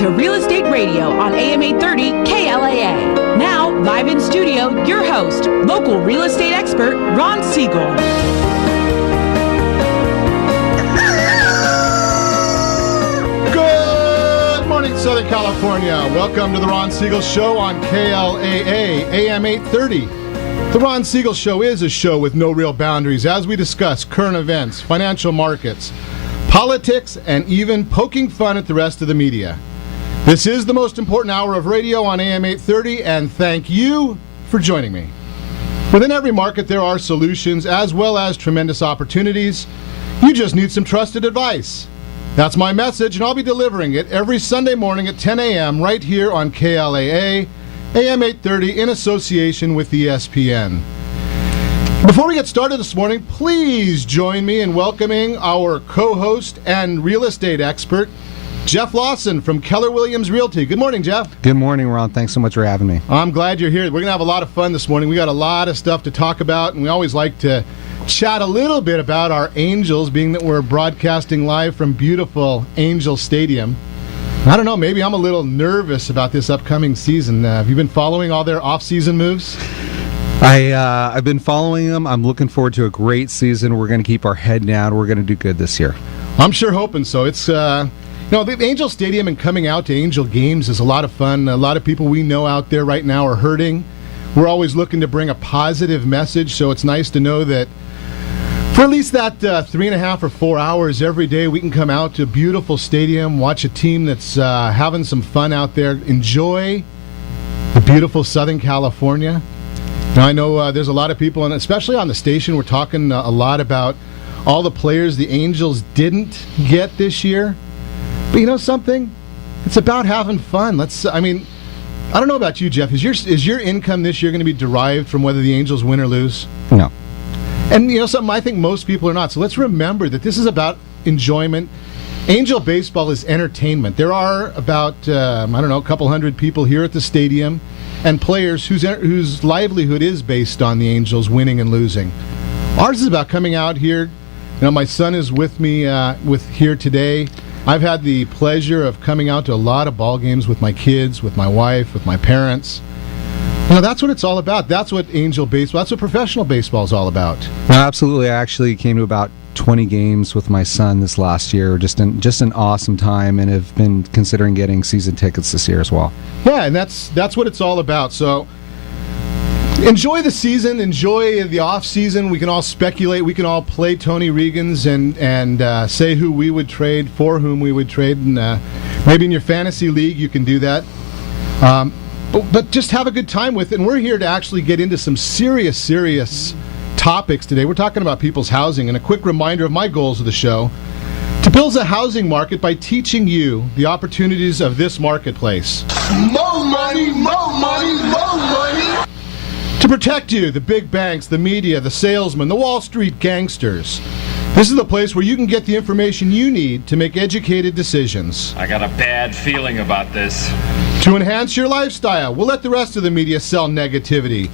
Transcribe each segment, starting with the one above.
to Real Estate Radio on AM 830 KLAA. Now, live in studio, your host, local real estate expert, Ron Siegel. Good morning, Southern California. Welcome to the Ron Siegel Show on KLAA, AM 830. The Ron Siegel Show is a show with no real boundaries as we discuss current events, financial markets, politics, and even poking fun at the rest of the media. This is the most important hour of radio on AM 830, and thank you for joining me. Within every market, there are solutions as well as tremendous opportunities. You just need some trusted advice. That's my message, and I'll be delivering it every Sunday morning at 10 a.m. right here on KLAA, AM 830, in association with ESPN. Before we get started this morning, please join me in welcoming our co-host and real estate expert, Jeff Lawson from Keller Williams Realty. Good morning, Jeff. Good morning, Ron. Thanks so much for having me. I'm glad you're here. We're going to have a lot of fun this morning. We got a lot of stuff to talk about, and we always like to chat a little bit about our Angels, being that we're broadcasting live from beautiful Angel Stadium. I don't know, maybe I'm a little nervous about this upcoming season. Have you been following all their off-season moves? I've been following them. I'm looking forward to a great season. We're going to keep our head down. We're going to do good this year. I'm sure hoping so. It's, the Angel Stadium and coming out to Angel games is a lot of fun. A lot of people we know out there right now are hurting. We're always looking to bring a positive message, so it's nice to know that for at least that 3.5 or 4 hours every day, we can come out to a beautiful stadium, watch a team that's having some fun out there, enjoy the beautiful Southern California. Now, I know there's a lot of people, and especially on the station, we're talking a lot about all the players the Angels didn't get this year. But you know something? It's about having fun. I don't know about you, Jeff. Is your income this year going to be derived from whether the Angels win or lose? No. And you know something? I think most people are not. So let's remember that this is about enjoyment. Angel baseball is entertainment. There are about, a couple hundred people here at the stadium and players whose livelihood is based on the Angels winning and losing. Ours is about coming out here. You know, my son is with me here today. I've had the pleasure of coming out to a lot of ball games with my kids, with my wife, with my parents. You know, that's what it's all about. That's what Angel baseball, that's what professional baseball is all about. No, absolutely. I actually came to about 20 games with my son this last year. Just an awesome time, and have been considering getting season tickets this year as well. Yeah, and that's what it's all about. So enjoy the season, enjoy the off season. We can all speculate. We can all play Tony Regans and say who we would trade, for whom we would trade, and maybe in your fantasy league you can do that. But just have a good time with it. And we're here to actually get into some serious topics today. We're talking about people's housing, and a quick reminder of my goals of the show: to build a housing market by teaching you the opportunities of this marketplace. More money, more money, more money. To protect you, the big banks, the media, the salesmen, the Wall Street gangsters. This is the place where you can get the information you need to make educated decisions. I got a bad feeling about this. To enhance your lifestyle, we'll let the rest of the media sell negativity.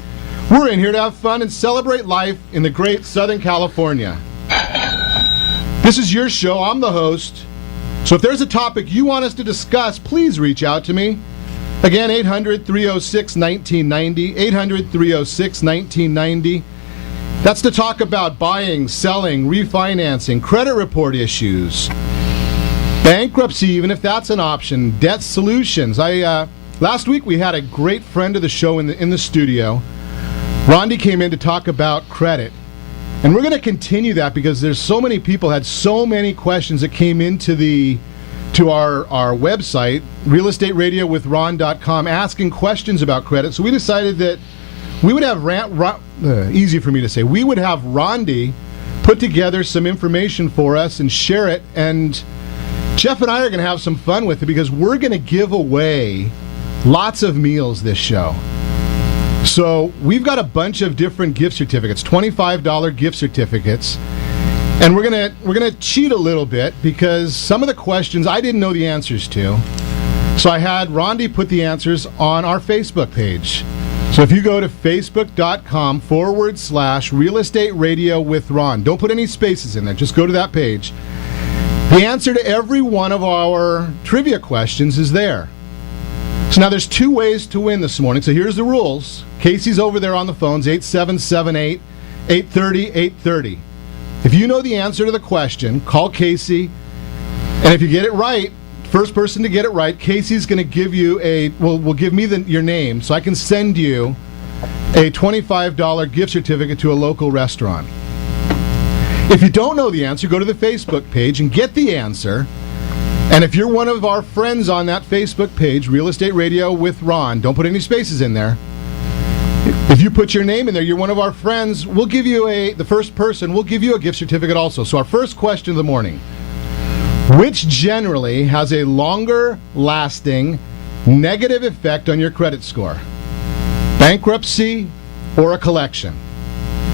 We're in here to have fun and celebrate life in the great Southern California. This is your show. I'm the host. So if there's a topic you want us to discuss, please reach out to me. Again, 800-306-1990, 800-306-1990. That's to talk about buying, selling, refinancing, credit report issues, bankruptcy, even if that's an option, debt solutions. Last week we had a great friend of the show in the studio. Rondi came in to talk about credit. And we're going to continue that because there's so many people had so many questions that came into our website, realestatewithron.com, asking questions about credit. So we decided that we would have easy for me to say. We would have Rondi put together some information for us and share it, and Jeff and I are going to have some fun with it because we're going to give away lots of meals this show. So we've got a bunch of different gift certificates, $25 gift certificates, and we're gonna cheat a little bit because some of the questions I didn't know the answers to. So I had Rondi put the answers on our Facebook page. So if you go to facebook.com/Real Estate Radio with Ron, don't put any spaces in there, just go to that page. The answer to every one of our trivia questions is there. So now there's two ways to win this morning. So here's the rules. Casey's over there on the phones, 8778 830 830. If you know the answer to the question, call Casey. And if you get it right, first person to get it right, Casey's going to give you will give me your name so I can send you a $25 gift certificate to a local restaurant. If you don't know the answer, go to the Facebook page and get the answer. And if you're one of our friends on that Facebook page, Real Estate Radio with Ron, don't put any spaces in there. If you put your name in there, you're one of our friends, we'll give you the first person, we'll give you a gift certificate also. So our first question of the morning, which generally has a longer lasting negative effect on your credit score? Bankruptcy or a collection?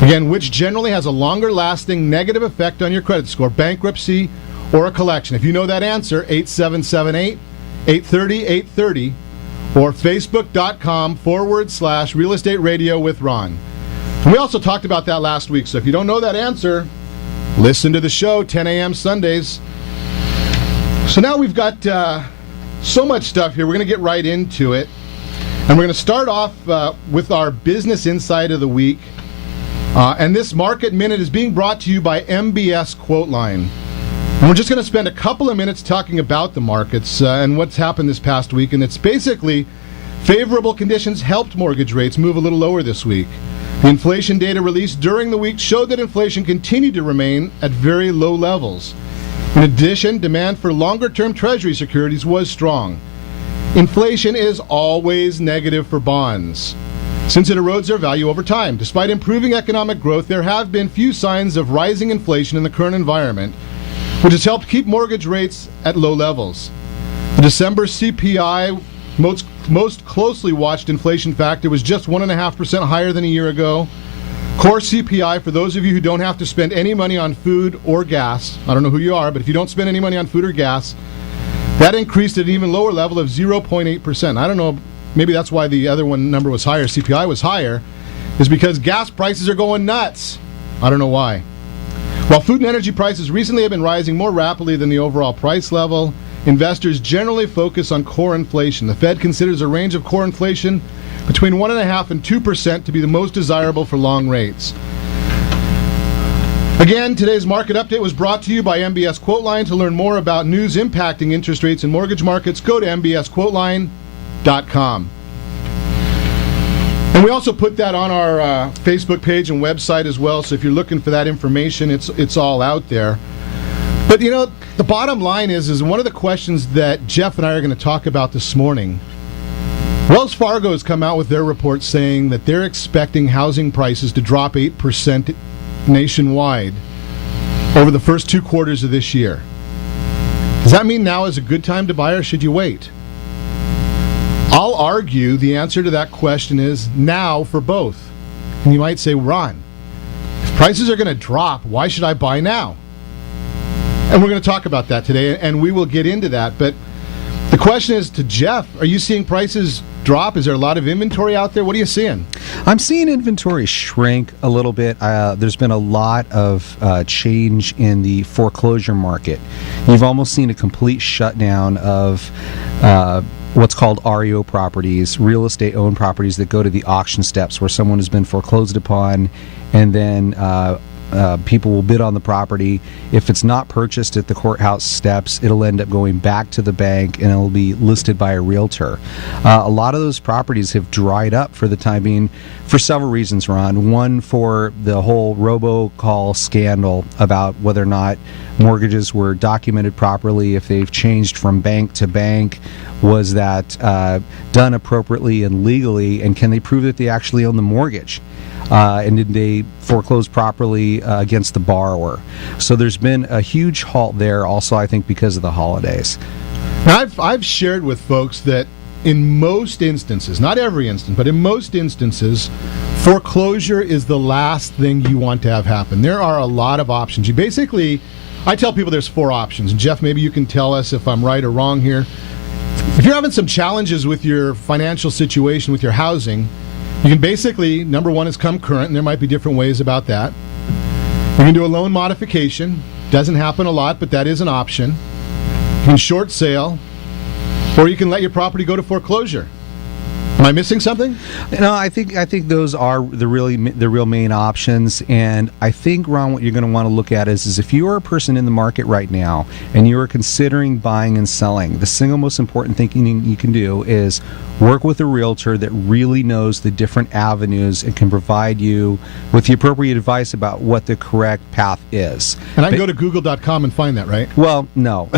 Again, which generally has a longer lasting negative effect on your credit score? Bankruptcy or a collection? If you know that answer, 8778 830 830 or facebook.com/Real Estate Radio with Ron. And we also talked about that last week, so if you don't know that answer, listen to the show, 10 a.m. Sundays. So now we've got so much stuff here. We're going to get right into it. And we're going to start off with our business insight of the week. And this Market Minute is being brought to you by MBS Quote Line. And we're just going to spend a couple of minutes talking about the markets and what's happened this past week. And it's basically favorable conditions helped mortgage rates move a little lower this week. The inflation data released during the week showed that inflation continued to remain at very low levels. In addition, demand for longer-term Treasury securities was strong. Inflation is always negative for bonds, since it erodes their value over time. Despite improving economic growth, there have been few signs of rising inflation in the current environment, which has helped keep mortgage rates at low levels. The December CPI, most closely watched inflation factor, was just 1.5% higher than a year ago. Core CPI, for those of you who don't have to spend any money on food or gas, I don't know who you are, but if you don't spend any money on food or gas, that increased at an even lower level of 0.8%. I don't know, maybe that's why the other one number was higher, CPI was higher, is because gas prices are going nuts. I don't know why. While food and energy prices recently have been rising more rapidly than the overall price level, investors generally focus on core inflation. The Fed considers a range of core inflation between 1.5% and 2% to be the most desirable for long rates. Again, today's market update was brought to you by MBS Quote Line. To learn more about news impacting interest rates in mortgage markets, go to mbsquoteline.com. And we also put that on our Facebook page and website as well, so if you're looking for that information, it's all out there. But, you know, the bottom line is one of the questions that Jeff and I are going to talk about this morning. Wells Fargo has come out with their report saying that they're expecting housing prices to drop 8% nationwide over the first 2 quarters of this year. Does that mean now is a good time to buy, or should you wait? I'll argue the answer to that question is now for both. And you might say, Ron, if prices are going to drop, why should I buy now? And we're going to talk about that today, and we will get into that. But the question is to Jeff, are you seeing prices drop? Is there a lot of inventory out there? What are you seeing? I'm seeing inventory shrink a little bit. There's been a lot of change in the foreclosure market. You've almost seen a complete shutdown of what's called REO properties, real estate owned properties that go to the auction steps where someone has been foreclosed upon, and then people will bid on the property. If it's not purchased at the courthouse steps, it'll end up going back to the bank and it'll be listed by a realtor. A lot of those properties have dried up for the time being for several reasons, Ron. One, for the whole robocall scandal about whether or not mortgages were documented properly, if they've changed from bank to bank, was that done appropriately and legally, and can they prove that they actually own the mortgage? And did they foreclose properly against the borrower? So there's been a huge halt there also, I think, because of the holidays. Now, I've shared with folks that in most instances, not every instance, but in most instances, foreclosure is the last thing you want to have happen. There are a lot of options. You basically, I tell people there's 4 options. And Jeff, maybe you can tell us if I'm right or wrong here. If you're having some challenges with your financial situation, with your housing, you can basically, number one is come current, and there might be different ways about that. You can do a loan modification. Doesn't happen a lot, but that is an option. You can short sale, or you can let your property go to foreclosure. Am I missing something? No, I think those are the real main options. And I think, Ron, what you're going to want to look at is if you are a person in the market right now and you are considering buying and selling, the single most important thing you can do is work with a realtor that really knows the different avenues and can provide you with the appropriate advice about what the correct path is. And I can go to google.com and find that, right? Well, no.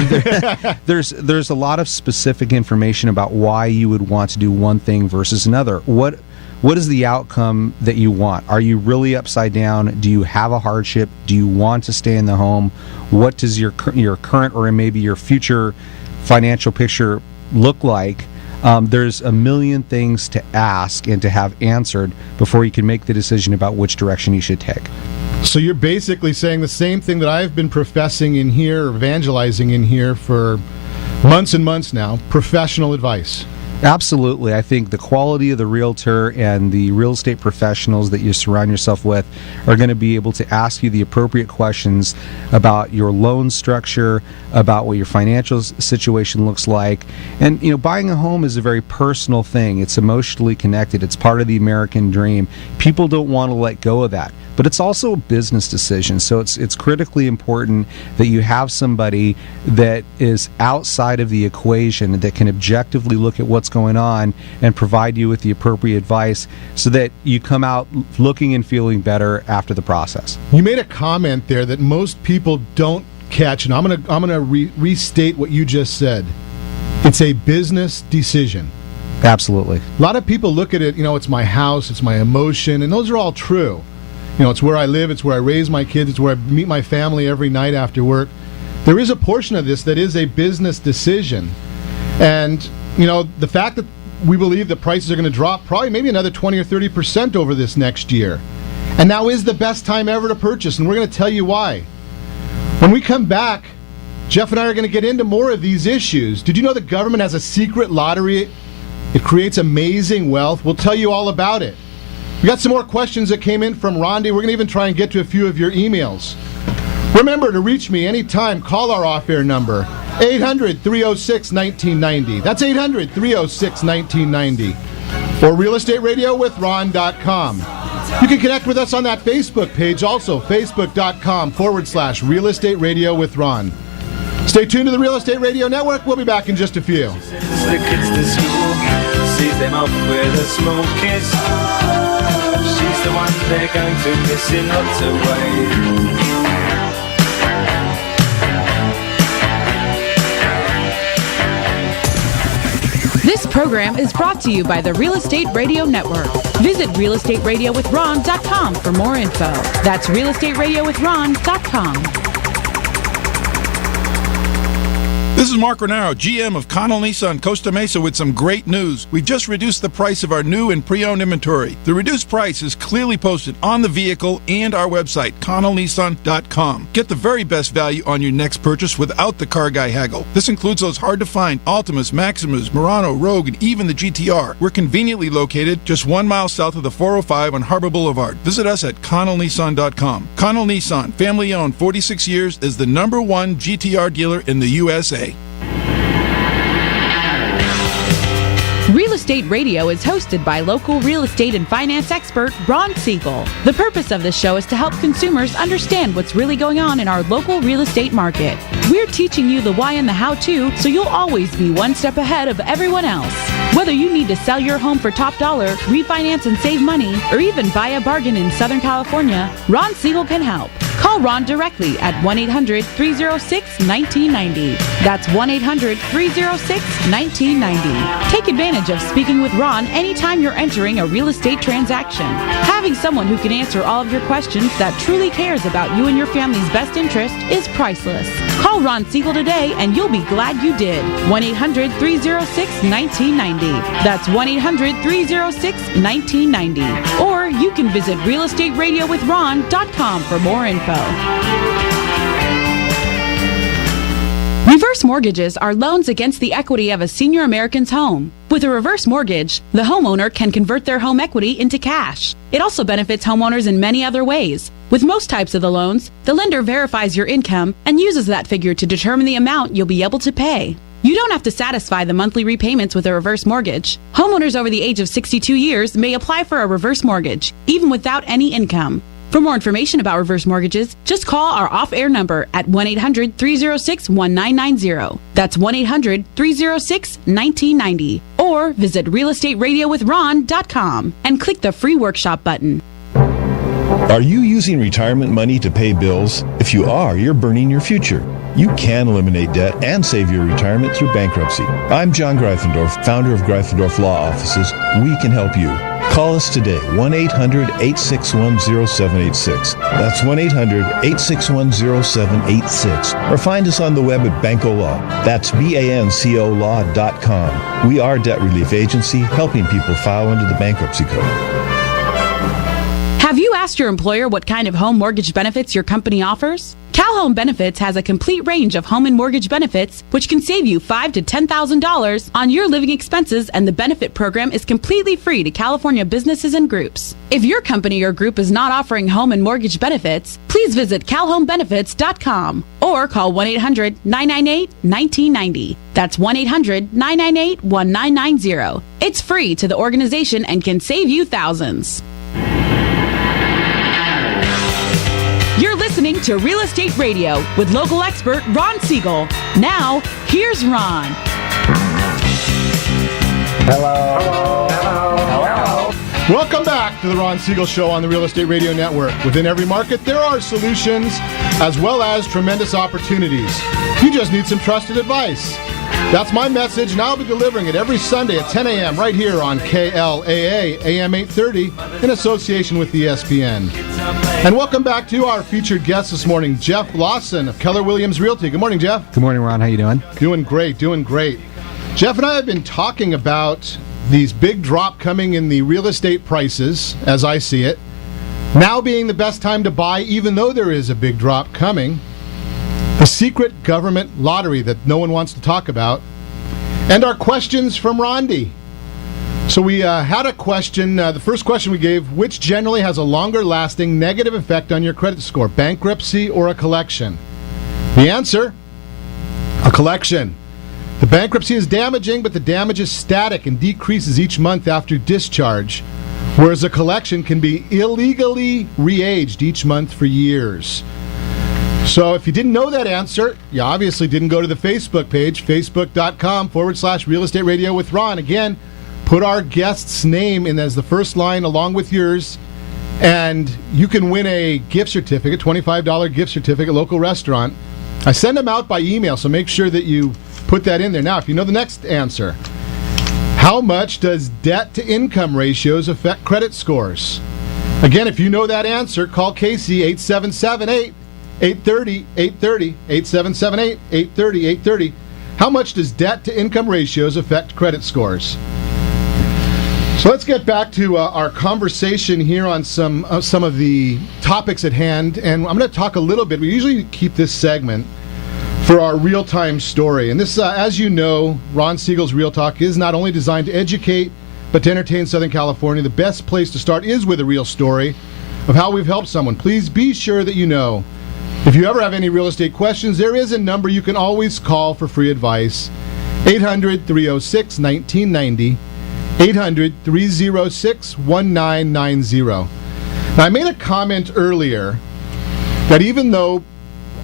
There's a lot of specific information about why you would want to do one thing versus another. What is the outcome that you want? Are you really upside down? Do you have a hardship? Do you want to stay in the home? What does your current or maybe your future financial picture look like? There's a million things to ask and to have answered before you can make the decision about which direction you should take. So you're basically saying the same thing that I've been professing in here, evangelizing in here for months and months now, professional advice. Absolutely. I think the quality of the realtor and the real estate professionals that you surround yourself with are going to be able to ask you the appropriate questions about your loan structure, about what your financial situation looks like. And, buying a home is a very personal thing. It's emotionally connected. It's part of the American dream. People don't want to let go of that. But it's also a business decision, so it's critically important that you have somebody that is outside of the equation that can objectively look at what's going on and provide you with the appropriate advice so that you come out looking and feeling better after the process. You made a comment there that most people don't catch, and I'm gonna restate what you just said. It's a business decision. Absolutely. A lot of people look at it, it's my house, it's my emotion, and those are all true. It's where I live, it's where I raise my kids, it's where I meet my family every night after work. There is a portion of this that is a business decision. And, the fact that we believe that prices are going to drop probably maybe another 20 or 30% over this next year. And now is the best time ever to purchase, and we're going to tell you why. When we come back, Jeff and I are going to get into more of these issues. Did you know the government has a secret lottery? It creates amazing wealth. We'll tell you all about it. We got some more questions that came in from Rondi. We're going to even try and get to a few of your emails. Remember to reach me anytime. Call our off-air number, 800-306-1990. That's 800-306-1990. Or realestatewithron.com. You can connect with us on that Facebook page also, facebook.com/Real Estate Radio with Ron. Stay tuned to the Real Estate Radio Network. We'll be back in just a few. The kids to school, sees them up with a smoke kiss. She's the one they're going to miss in lots of ways. This program is brought to you by the Real Estate Radio Network. Visit realestatewithron.com for more info. That's realestatewithron.com. This is Mark Renaro, GM of Connell Nissan Costa Mesa with some great news. We've just reduced the price of our new and pre-owned inventory. The reduced price is clearly posted on the vehicle and our website, ConnellNissan.com. Get the very best value on your next purchase without the car guy haggle. This includes those hard-to-find Altimas, Maximas, Murano, Rogue, and even the GTR. We're conveniently located just 1 mile south of the 405 on Harbor Boulevard. Visit us at ConnellNissan.com. Connell Nissan, family-owned, 46 years, is the #1 GTR dealer in the USA. Real Estate Radio is hosted by local real estate and finance expert Ron Siegel. The purpose of this show is to help consumers understand what's really going on in our local real estate market. We're teaching you the why and the how-to, so you'll always be one step ahead of everyone else. Whether you need to sell your home for top dollar, refinance and save money, or even buy a bargain in Southern California, Ron Siegel can help. Call Ron directly at 1-800-306-1990. That's 1-800-306-1990. Take advantage of speaking with Ron anytime you're entering a real estate transaction. Having someone who can answer all of your questions that truly cares about you and your family's best interest is priceless. Call Ron Siegel today and you'll be glad you did. 1-800-306-1990. That's 1-800-306-1990. Or you can visit realestatewithron.com for more info. Reverse mortgages are loans against the equity of a senior American's home. With a reverse mortgage, the homeowner can convert their home equity into cash. It also benefits homeowners in many other ways. With most types of the loans, the lender verifies your income and uses that figure to determine the amount you'll be able to pay. You don't have to satisfy the monthly repayments with a reverse mortgage. Homeowners over the age of 62 years may apply for a reverse mortgage, even without any income. For more information about reverse mortgages, just call our off-air number at 1-800-306-1990. That's 1-800-306-1990. Or visit realestatewithron.com and click the free workshop button. Are you using retirement money to pay bills? If you are, you're burning your future. You can eliminate debt and save your retirement through bankruptcy. I'm John Greifendorf, founder of Greifendorf Law Offices. We can help you. Call us today, 1-800-861-0786. That's 1-800-861-0786. Or find us on the web at Banco Law. That's BANCOLaw.com. We are a debt relief agency helping people file under the bankruptcy code. Have you asked your employer what kind of home mortgage benefits your company offers? Cal Home Benefits has a complete range of home and mortgage benefits, which can save you $5,000 to $10,000 on your living expenses, and the benefit program is completely free to California businesses and groups. If your company or group is not offering home and mortgage benefits, please visit calhomebenefits.com or call 1-800-998-1990. That's 1-800-998-1990. It's free to the organization and can save you thousands. You're listening to Real Estate Radio with local expert Ron Siegel. Now, here's Ron. Hello. Welcome back to the Ron Siegel Show on the Real Estate Radio Network. Within every market, there are solutions as well as tremendous opportunities. You just need some trusted advice. That's my message, and I'll be delivering it every Sunday at 10 a.m. right here on KLAA, AM 830, in association with ESPN. And welcome back to our featured guest this morning, Jeff Lawson of Keller Williams Realty. Good morning, Jeff. Good morning, Ron. How you doing? Doing great. Jeff and I have been talking about these big drop coming in the real estate prices, as I see it, now being the best time to buy, even though there is a big drop coming. The secret government lottery that no one wants to talk about, and our questions from Rondi. So we had a question, the first question we gave, which generally has a longer-lasting negative effect on your credit score, bankruptcy or a collection? The answer, a collection. The bankruptcy is damaging, but the damage is static and decreases each month after discharge, whereas a collection can be illegally re-aged each month for years. So if you didn't know that answer, you obviously didn't go to the Facebook page, facebook.com/Real Estate Radio with Ron. Again, put our guest's name in as the first line along with yours, and you can win a gift certificate, $25 gift certificate, local restaurant. I send them out by email, so make sure that you put that in there. Now, if you know the next answer, how much does debt-to-income ratios affect credit scores? Again, if you know that answer, call Casey, 8778 830 830 8778 830 830. How much does debt to income ratios affect credit scores? So let's get back to our conversation here on some of the topics at hand, and I'm going to talk a little bit. We usually keep this segment for our real-time story, and this, as you know, Ron Siegel's Real Talk is not only designed to educate but to entertain Southern California. The best place to start is with a real story of how we've helped someone. Please be sure that you know, if you ever have any real estate questions, there is a number you can always call for free advice, 800-306-1990, 800-306-1990. Now, I made a comment earlier that even though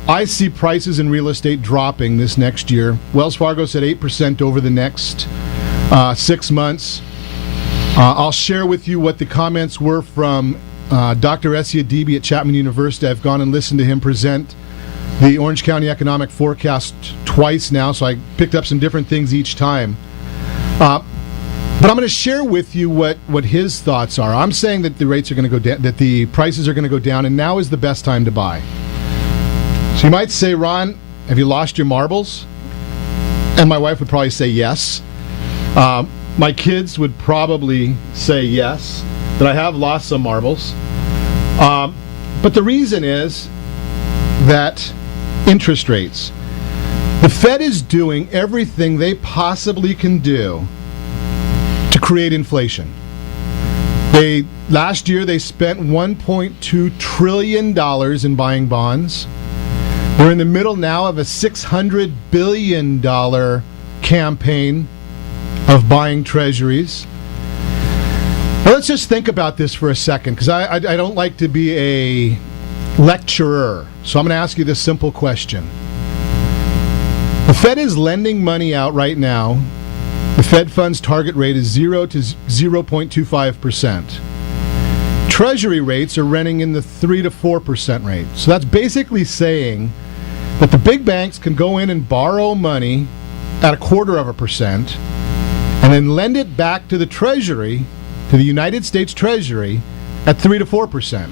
I see prices in real estate dropping this next year, Wells Fargo said 8% over the next 6 months. I'll share with you what the comments were from Dr. Essia Debe at Chapman University. I've gone and listened to him present the Orange County Economic Forecast twice now, so I picked up some different things each time. But I'm going to share with you what his thoughts are. I'm saying that the rates are going to go down, that the prices are going to go down, and now is the best time to buy. So you might say, Ron, have you lost your marbles? And my wife would probably say yes. My kids would probably say yes, that I have lost some marbles. But the reason is that interest rates. The Fed is doing everything they possibly can do to create inflation. Last year they spent $1.2 trillion in buying bonds. They're in the middle now of a $600 billion campaign of buying treasuries. Now let's just think about this for a second, because I don't like to be a lecturer. So I'm going to ask you this simple question. The Fed is lending money out right now. The Fed funds target rate is 0 to 0.25%. Treasury rates are running in the 3 to 4% rate. So that's basically saying that the big banks can go in and borrow money at 0.25% and then lend it back to the Treasury, to the United States Treasury, at 3 to 4%.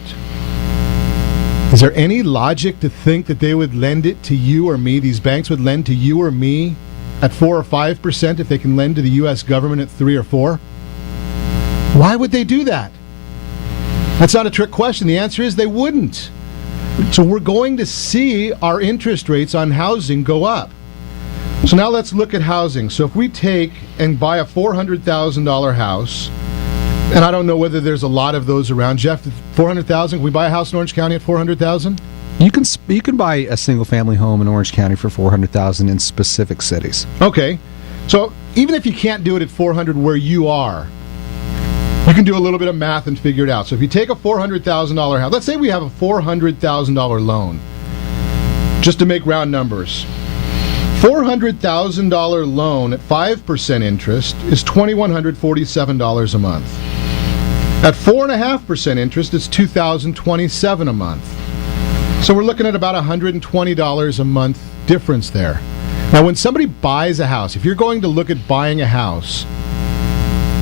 Is there any logic to think that they would lend it to you or me, these banks would lend to you or me at 4 or 5% if they can lend to the U.S. government at 3 or 4? Why would they do that? That's not a trick question. The answer is they wouldn't. So we're going to see our interest rates on housing go up. So now let's look at housing. So if we take and buy a $400,000 house, and I don't know whether there's a lot of those around. Jeff, $400,000, can we buy a house in Orange County at $400,000? You can buy a single-family home in Orange County for $400,000 in specific cities. Okay. So even if you can't do it at $400,000 where you are, you can do a little bit of math and figure it out. So if you take a $400,000 house, let's say we have a $400,000 loan, just to make round numbers. $400,000 loan at 5% interest is $2,147 a month. At 4.5% interest, it's $2,027 a month. So we're looking at about $120 a month difference there. Now, when somebody buys a house, if you're going to look at buying a house,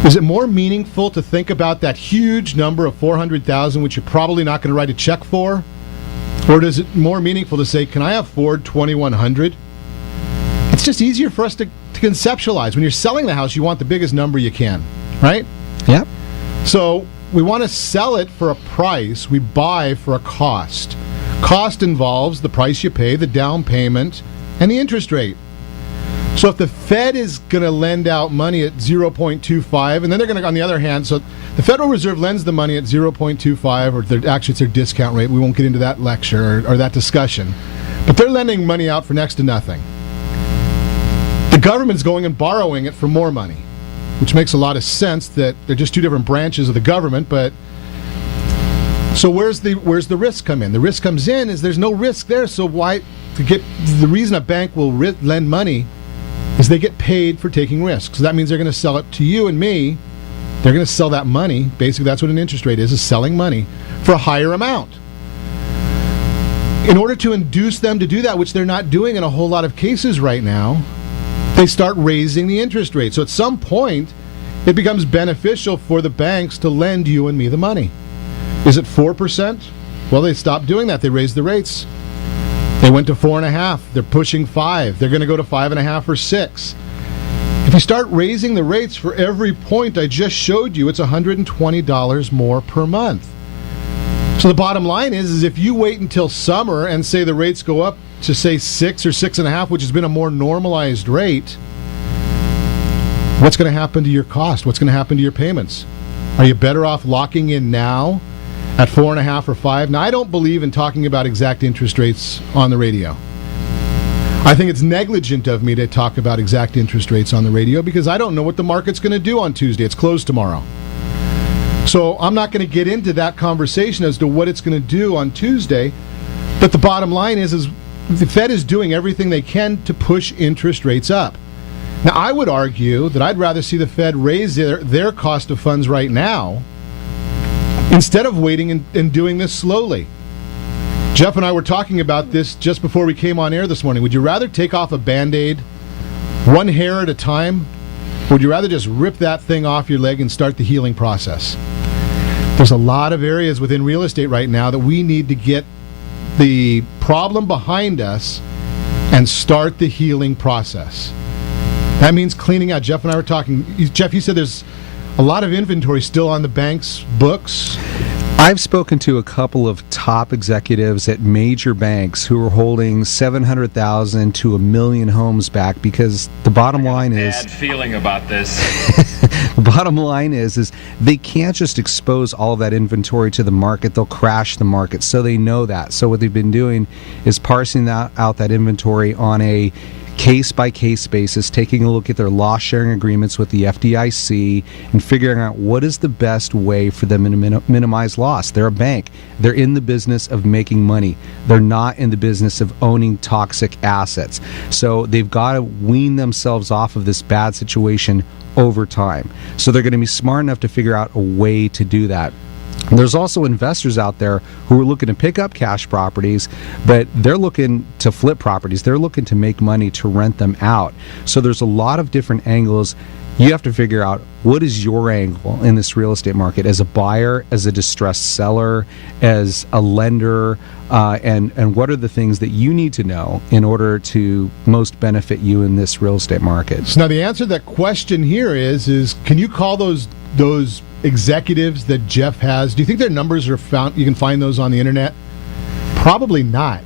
is it more meaningful to think about that huge number of $400,000, which you're probably not going to write a check for? Or is it more meaningful to say, can I afford $2,100? It's just easier for us to conceptualize. When you're selling the house, you want the biggest number you can, right? Yep. So we want to sell it for a price. We buy for a cost. Cost involves the price you pay, the down payment, and the interest rate. So if the Fed is going to lend out money at 0.25, and then they're going to, on the other hand, so the Federal Reserve lends the money at 0.25, or actually it's their discount rate. We won't get into that lecture or that discussion. But they're lending money out for next to nothing. The government's going and borrowing it for more money, which makes a lot of sense that they're just two different branches of the government. But so where's the risk come in? The risk comes in is there's no risk there. So why the reason a bank will lend money is they get paid for taking risks. So that means they're going to sell it to you and me. They're going to sell that money. Basically, that's what an interest rate is selling money for a higher amount. In order to induce them to do that, which they're not doing in a whole lot of cases right now, they start raising the interest rate. So at some point, it becomes beneficial for the banks to lend you and me the money. Is it 4%? Well, they stopped doing that. They raised the rates. They went to 4.5. They're pushing 5. They're going to go to 5.5 or 6. If you start raising the rates for every point I just showed you, it's $120 more per month. So the bottom line is if you wait until summer and say the rates go up to say 6 or 6.5, which has been a more normalized rate, what's going to happen to your cost? What's going to happen to your payments? Are you better off locking in now at 4.5 or 5? Now, I don't believe in talking about exact interest rates on the radio. I think it's negligent of me to talk about exact interest rates on the radio because I don't know what the market's going to do on Tuesday. It's closed tomorrow. So I'm not going to get into that conversation as to what it's going to do on Tuesday. But the bottom line is the Fed is doing everything they can to push interest rates up. Now, I would argue that I'd rather see the Fed raise their cost of funds right now instead of waiting and doing this slowly. Jeff and I were talking about this just before we came on air this morning. Would you rather take off a Band-Aid one hair at a time, or would you rather just rip that thing off your leg and start the healing process? There's a lot of areas within real estate right now that we need to get the problem behind us and start the healing process. That means cleaning out. Jeff and I were talking. Jeff, you said there's a lot of inventory still on the bank's books. I've spoken to a couple of top executives at major banks who are holding 700,000 to 1 million homes back because the bottom line is... Bad feeling about this. The bottom line is they can't just expose all of that inventory to the market. They'll crash the market, so they know that. So what they've been doing is parsing out that inventory on a case-by-case basis, taking a look at their loss-sharing agreements with the FDIC and figuring out what is the best way for them to minimize loss. They're a bank. They're in the business of making money. They're not in the business of owning toxic assets. So they've got to wean themselves off of this bad situation over time. So they're going to be smart enough to figure out a way to do that. There's also investors out there who are looking to pick up cash properties, but they're looking to flip properties. They're looking to make money to rent them out. So there's a lot of different angles. You have to figure out what is your angle in this real estate market as a buyer, as a distressed seller, as a lender, and what are the things that you need to know in order to most benefit you in this real estate market. So now the answer to that question here is can you call those executives that Jeff has? Do you think their numbers are found? You can find those on the internet? Probably not.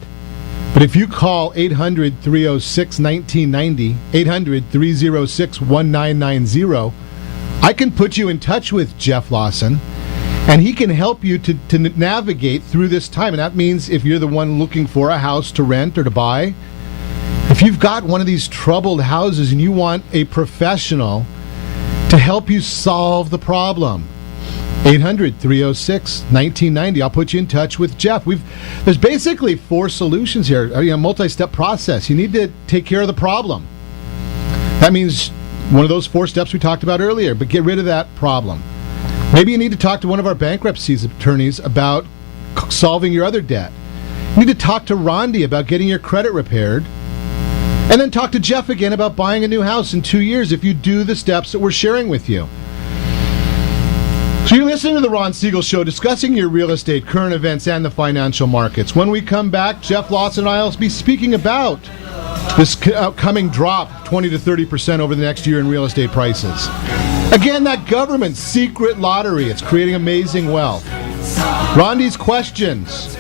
But if you call 800-306-1990, 800-306-1990, I can put you in touch with Jeff Lawson, and he can help you to navigate through this time. And that means if you're the one looking for a house to rent or to buy, if you've got one of these troubled houses and you want a professional to help you solve the problem, 800-306-1990. I'll put you in touch with Jeff. There's basically 4 solutions here. A multi-step process. You need to take care of the problem. That means one of those 4 steps we talked about earlier, but get rid of that problem. Maybe you need to talk to one of our bankruptcy attorneys about solving your other debt. You need to talk to Rondi about getting your credit repaired. And then talk to Jeff again about buying a new house in 2 years if you do the steps that we're sharing with you. So you're listening to The Ron Siegel Show, discussing your real estate, current events, and the financial markets. When we come back, Jeff Lawson and I will be speaking about this upcoming drop, 20 to 30% over the next year in real estate prices. Again, that government secret lottery, it's creating amazing wealth. Rondi's questions.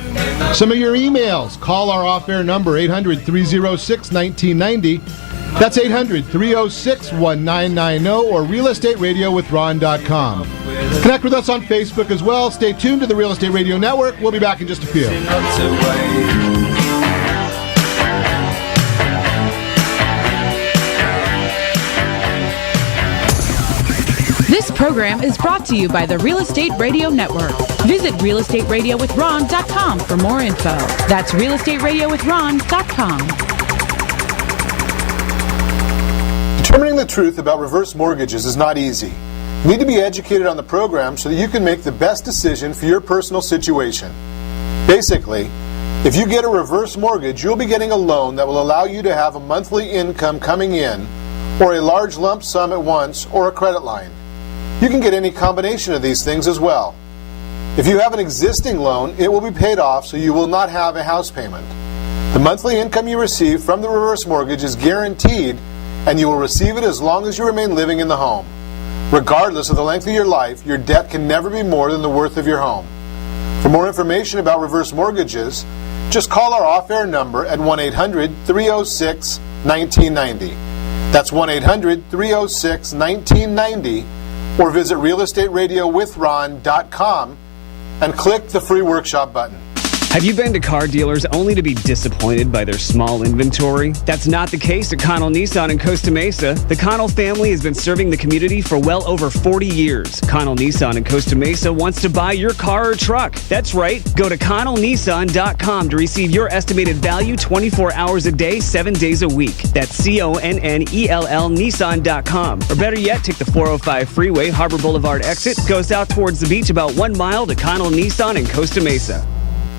Some of your emails. Call our off-air number, 800-306-1990. That's 800-306-1990 or realestateradio.com. Connect with us on Facebook as well. Stay tuned to the Real Estate Radio Network. We'll be back in just a few. This program is brought to you by the Real Estate Radio Network. Visit realestateradio.com for more info. That's realestateradio.com. Determining the truth about reverse mortgages is not easy. You need to be educated on the program so that you can make the best decision for your personal situation. Basically, if you get a reverse mortgage, you'll be getting a loan that will allow you to have a monthly income coming in, or a large lump sum at once, or a credit line. You can get any combination of these things as well. If you have an existing loan, it will be paid off, so you will not have a house payment. The monthly income you receive from the reverse mortgage is guaranteed, and you will receive it as long as you remain living in the home. Regardless of the length of your life, your debt can never be more than the worth of your home. For more information about reverse mortgages, just call our off-air number at 1-800-306-1990. That's 1-800-306-1990, or visit realestateradio.com and click the free workshop button. Have you been to car dealers only to be disappointed by their small inventory? That's not the case at Connell Nissan in Costa Mesa. The Connell family has been serving the community for well over 40 years. Connell Nissan in Costa Mesa wants to buy your car or truck. That's right. Go to ConnellNissan.com to receive your estimated value 24 hours a day, 7 days a week. That's CONNELL Nissan.com. Or better yet, take the 405 freeway, Harbor Boulevard exit, go south towards the beach about 1 mile to Connell Nissan in Costa Mesa.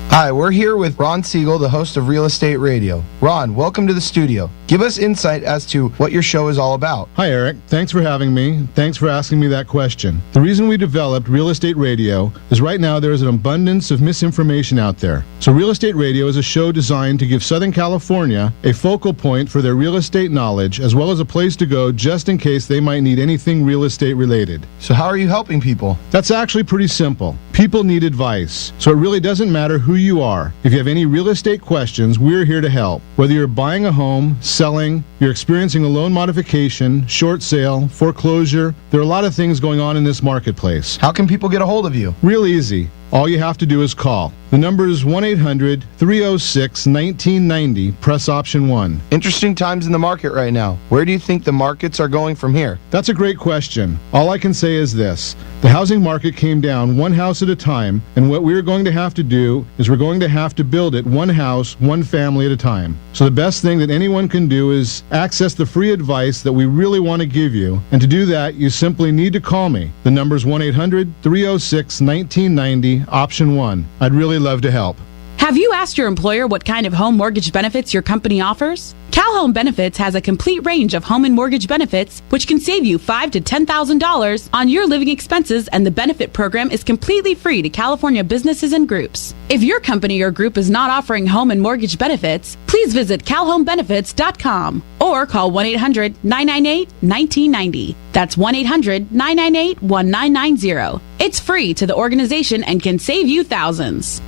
Hi, we're here with Ron Siegel, the host of Real Estate Radio. Ron, welcome to the studio. Give us insight as to what your show is all about. Hi, Eric. Thanks for having me. Thanks for asking me that question. The reason we developed Real Estate Radio is right now there is an abundance of misinformation out there. So Real Estate Radio is a show designed to give Southern California a focal point for their real estate knowledge, as well as a place to go just in case they might need anything real estate related. So how are you helping people? That's actually pretty simple. People need advice. So it really doesn't matter who who you are. If you have any real estate questions, we're here to help. Whether you're buying a home, selling, you're experiencing a loan modification, short sale, foreclosure, there are a lot of things going on in this marketplace. How can people get a hold of you? Real easy. All you have to do is call. The number is 1-800-306-1990. Press option 1. Interesting times in the market right now. Where do you think the markets are going from here? That's a great question. All I can say is this. The housing market came down one house at a time, and what we're going to have to do is we're going to have to build it one house, one family at a time. So the best thing that anyone can do is access the free advice that we really want to give you. And to do that, you simply need to call me. The number is 1-800-306-1990, option 1. I'd really love to help. Have you asked your employer what kind of home mortgage benefits your company offers? Cal Home Benefits has a complete range of home and mortgage benefits, which can save you $5,000 to $10,000 on your living expenses, and the benefit program is completely free to California businesses and groups. If your company or group is not offering home and mortgage benefits, please visit calhomebenefits.com or call 1-800-998-1990. That's 1-800-998-1990. It's free to the organization and can save you thousands.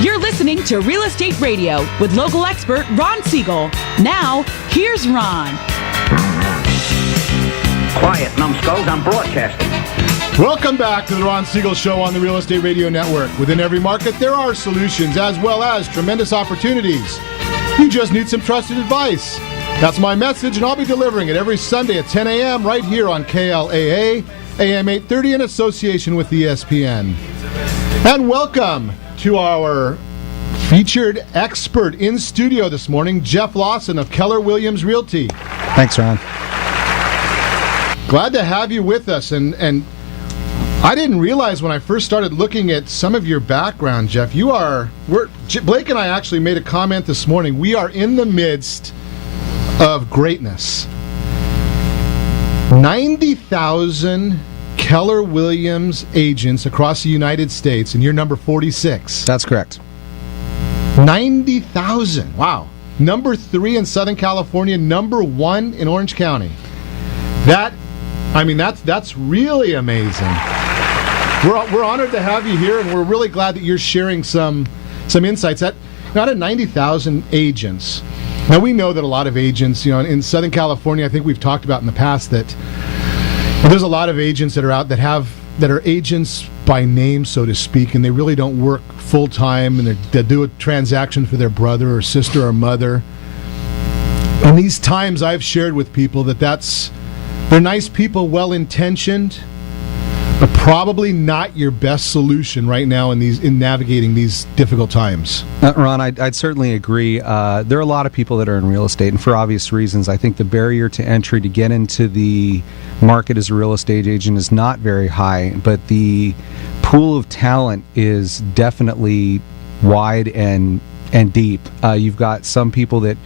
You're listening to Real Estate Radio with local expert Ron Siegel. Now, here's Ron. Quiet, numbskulls, I'm broadcasting. Welcome back to the Ron Siegel Show on the Real Estate Radio Network. Within every market, there are solutions as well as tremendous opportunities. You just need some trusted advice. That's my message, and I'll be delivering it every Sunday at 10 a.m. right here on KLAA, AM 830 in association with ESPN. And welcome to our featured expert in studio this morning, Jeff Lawson of Keller Williams Realty. Thanks, Ron. Glad to have you with us. And I didn't realize when I first started looking at some of your background, Jeff, Blake and I actually made a comment this morning. We are in the midst of greatness. 90,000 Keller Williams agents across the United States, and you're number 46. That's correct. 90,000. Wow. Number 3 in Southern California, number 1 in Orange County. That's really amazing. We're honored to have you here, and we're really glad that you're sharing some insights. Out of 90,000 agents. Now, we know that a lot of agents, in Southern California, I think we've talked about in the past that there's a lot of agents that are out that are agents by name, so to speak, and they really don't work full time, and they do a transaction for their brother or sister or mother. And these times I've shared with people they're nice people, well intentioned, but probably not your best solution right now in navigating these difficult times. Ron, I'd certainly agree. There are a lot of people that are in real estate, and for obvious reasons. I think the barrier to entry to get into the market as a real estate agent is not very high, but the pool of talent is definitely wide and deep. You've got some people that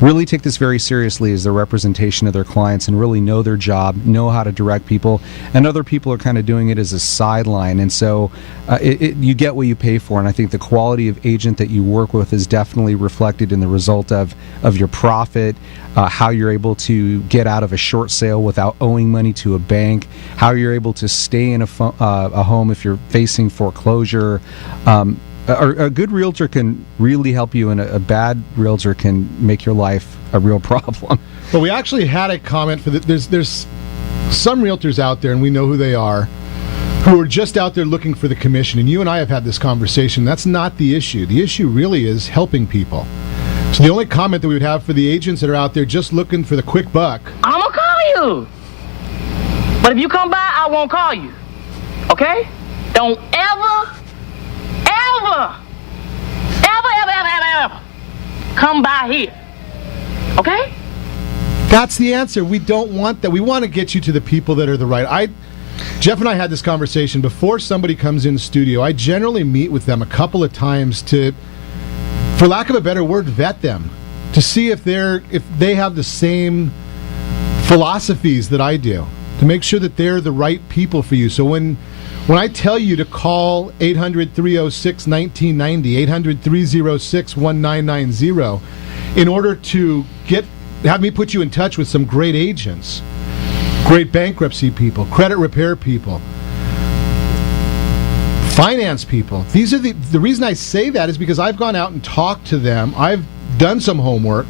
really take this very seriously as the representation of their clients and really know their job, know how to direct people, and other people are kind of doing it as a sideline. And so you get what you pay for, and I think the quality of agent that you work with is definitely reflected in the result of your profit, how you're able to get out of a short sale without owing money to a bank, how you're able to stay in a home if you're facing foreclosure. A good realtor can really help you, and a bad realtor can make your life a real problem. Well, we actually had a comment for there's some realtors out there, and we know who they are, who are just out there looking for the commission. And you and I have had this conversation. That's not the issue. The issue really is helping people. So the only comment that we would have for the agents that are out there just looking for the quick buck. I'm gonna call you. But if you come by, I won't call you. Okay? Don't ever come by here. Okay? That's the answer. We don't want that. We want to get you to the people that are the right. Jeff and I had this conversation before somebody comes in the studio. I generally meet with them a couple of times to, for lack of a better word, vet them to see if they have the same philosophies that I do, to make sure that they're the right people for you. So when I tell you to call 800-306-1990, 800-306-1990, in order to have me put you in touch with some great agents, great bankruptcy people, credit repair people, finance people. These are the reason I say that is because I've gone out and talked to them. I've done some homework.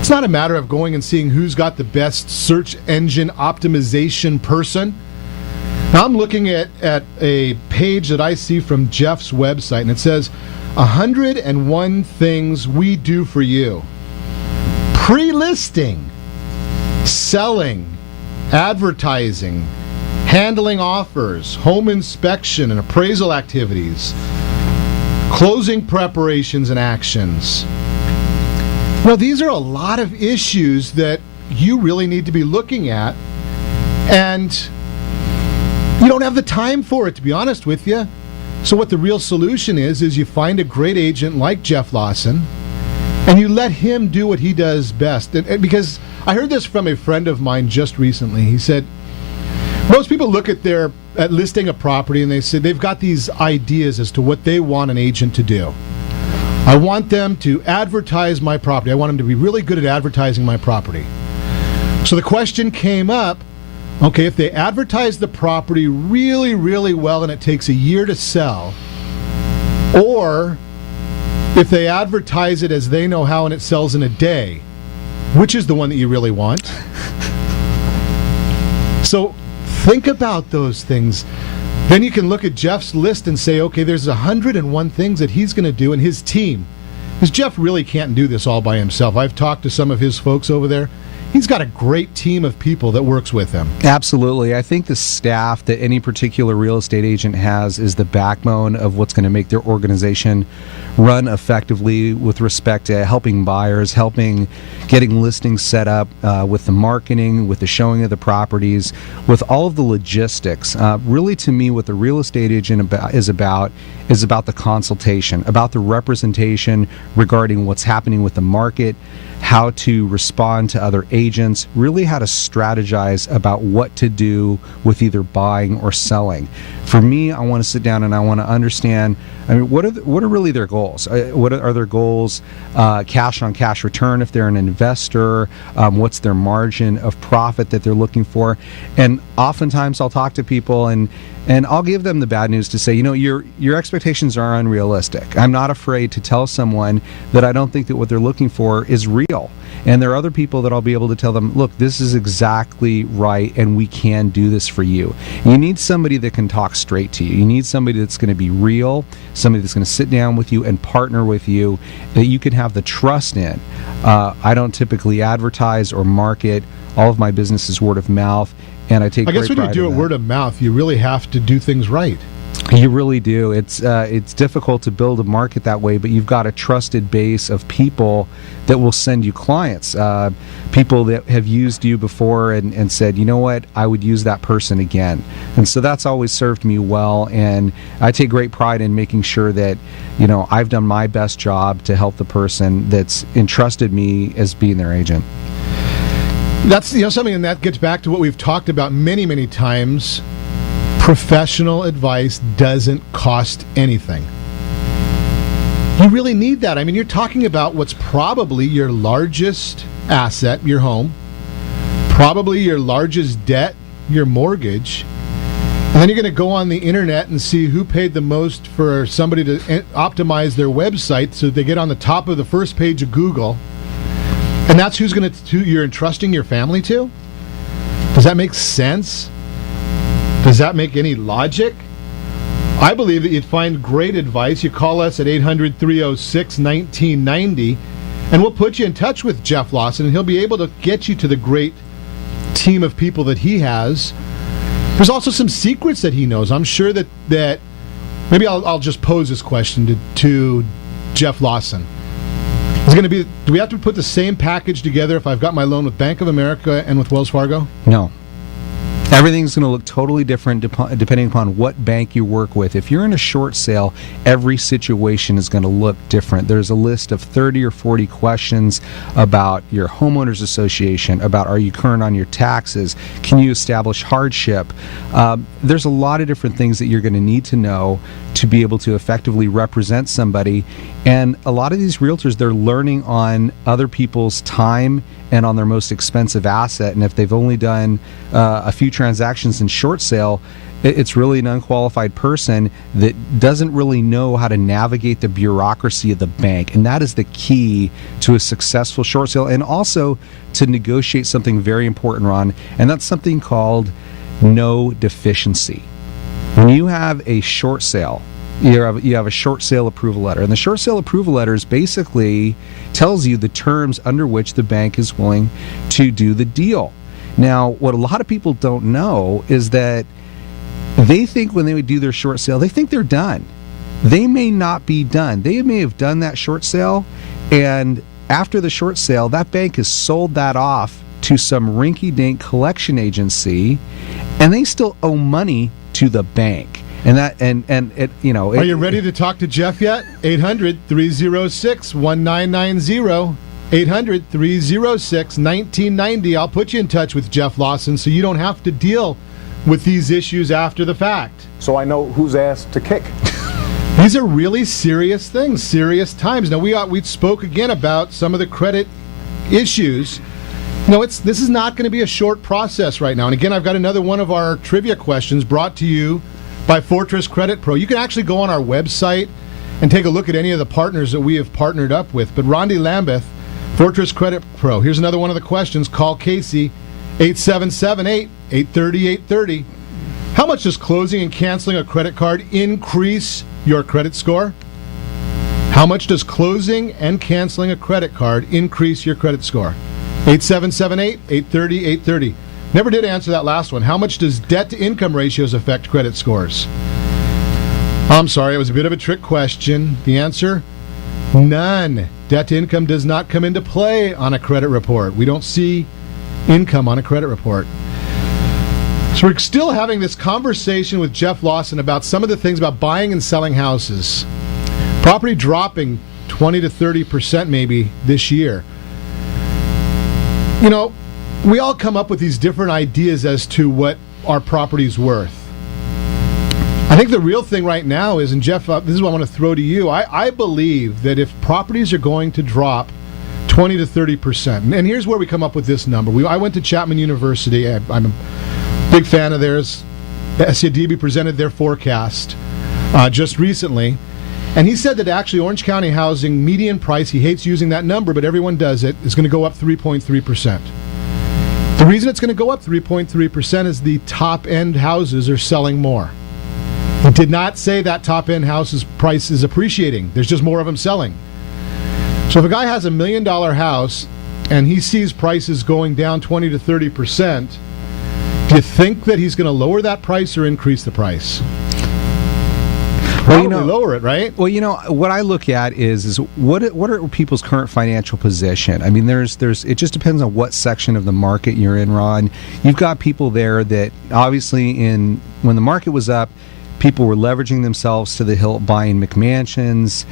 It's not a matter of going and seeing who's got the best search engine optimization person. Now I'm looking at a page that I see from Jeff's website, and it says 101 things we do for you. Pre-listing, selling, advertising, handling offers, home inspection and appraisal activities, closing preparations and actions. Now, these are a lot of issues that you really need to be looking at, and you don't have the time for it, to be honest with you. So what the real solution is you find a great agent like Jeff Lawson, and you let him do what he does best. And because I heard this from a friend of mine just recently. He said, most people look at listing a property and they say they've got these ideas as to what they want an agent to do. I want them to advertise my property. I want them to be really good at advertising my property. So the question came up, okay, if they advertise the property really, really well and it takes a year to sell, or if they advertise it as they know how and it sells in a day, which is the one that you really want? So think about those things. Then you can look at Jeff's list and say, okay, there's 101 things that he's going to do in his team. Because Jeff really can't do this all by himself. I've talked to some of his folks over there. He's got a great team of people that works with him. Absolutely. I think the staff that any particular real estate agent has is the backbone of what's going to make their organization run effectively with respect to helping buyers, getting listings set up, with the marketing, with the showing of the properties, with all of the logistics. Really, to me, what the real estate agent is about the consultation, about the representation regarding what's happening with the market, how to respond to other agents, really how to strategize about what to do with either buying or selling. For me, I want to sit down and I want to understand, what are really their goals? What are their goals? Cash on cash return if they're an investor. What's their margin of profit that they're looking for? And oftentimes I'll talk to people and I'll give them the bad news to say, your expectations are unrealistic. I'm not afraid to tell someone that I don't think that what they're looking for is real. And there are other people that I'll be able to tell them, look, this is exactly right, and we can do this for you. You need somebody that can talk straight to you. You need somebody that's going to be real, somebody that's going to sit down with you and partner with you, that you can have the trust in. I don't typically advertise or market. All of my business is word of mouth, and I take great pride in that. I guess when you do it word of mouth, you really have to do things right. You really do. It's difficult to build a market that way, but you've got a trusted base of people that will send you clients, people that have used you before and said, you know what, I would use that person again. And so that's always served me well, and I take great pride in making sure that, I've done my best job to help the person that's entrusted me as being their agent. That's something, and that gets back to what we've talked about many, many times. Professional advice doesn't cost anything. You really need that. You're talking about what's probably your largest asset, your home, probably your largest debt, your mortgage, and then you're going to go on the internet and see who paid the most for somebody to optimize their website so that they get on the top of the first page of Google, and that's who's you're entrusting your family to? Does that make sense? Does that make any logic? I believe that you'd find great advice. You call us at 800-306-1990, and we'll put you in touch with Jeff Lawson, and he'll be able to get you to the great team of people that he has. There's also some secrets that he knows. I'm sure that maybe I'll just pose this question to Jeff Lawson. It's going to be, do we have to put the same package together if I've got my loan with Bank of America and with Wells Fargo? No. Everything's going to look totally different depending upon what bank you work with. If you're in a short sale, every situation is going to look different. There's a list of 30 or 40 questions about your homeowners association, about are you current on your taxes, can you establish hardship. There's a lot of different things that you're going to need to know to be able to effectively represent somebody. And a lot of these realtors, they're learning on other people's time and on their most expensive asset. And if they've only done a few transactions in short sale, it's really an unqualified person that doesn't really know how to navigate the bureaucracy of the bank. And that is the key to a successful short sale, and also to negotiate something very important, Ron, and that's something called no deficiency. When you have a short sale, you have a short sale approval letter, and the short sale approval letter is basically tells you the terms under which the bank is willing to do the deal. Now, what a lot of people don't know is that they think when they would do their short sale, they think they're done. They may not be done. They may have done that short sale, and after the short sale, that bank has sold that off to some rinky-dink collection agency, and they still owe money to the bank. And that, and it, you know. Are you ready to talk to Jeff yet? 800-306-1990. 800-306-1990. I'll put you in touch with Jeff Lawson so you don't have to deal with these issues after the fact. So I know whose ass to kick. These are really serious things, serious times. Now, we spoke again about some of the credit issues. You know, this is not going to be a short process right now. And again, I've got another one of our trivia questions brought to you by Fortress Credit Pro. You can actually go on our website and take a look at any of the partners that we have partnered up with. But Rondi Lambeth, Fortress Credit Pro. Here's another one of the questions. Call Casey, 8778-830-830. How much does closing and canceling a credit card increase your credit score? How much does closing and canceling a credit card increase your credit score? 8778-830-830. Never did answer that last one. How much does debt-to-income ratios affect credit scores? I'm sorry, it was a bit of a trick question. The answer? None. Debt-to-income does not come into play on a credit report. We don't see income on a credit report. So we're still having this conversation with Jeff Lawson about some of the things about buying and selling houses. Property dropping 20 to 30% maybe this year. You know, we all come up with these different ideas as to what our property's worth. I think the real thing right now is, and Jeff, this is what I want to throw to you, I believe that if properties are going to drop 20 to 30%, and here's where we come up with this number. I went to Chapman University. I'm a big fan of theirs. SCDB presented their forecast just recently, and he said that actually Orange County housing median price, he hates using that number, but everyone does it, is going to go up 3.3%. The reason it's going to go up 3.3% is the top-end houses are selling more. He did not say that top-end house's price is appreciating. There's just more of them selling. So if a guy has $1 million house and he sees prices going down 20 to 30%, do you think that he's going to lower that price or increase the price? Probably lower it, right? Well, you know, what I look at is what are people's current financial position? I mean, there's it just depends on what section of the market you're in, Ron. You've got people there that obviously when the market was up, people were leveraging themselves to the hilt, buying McMansions.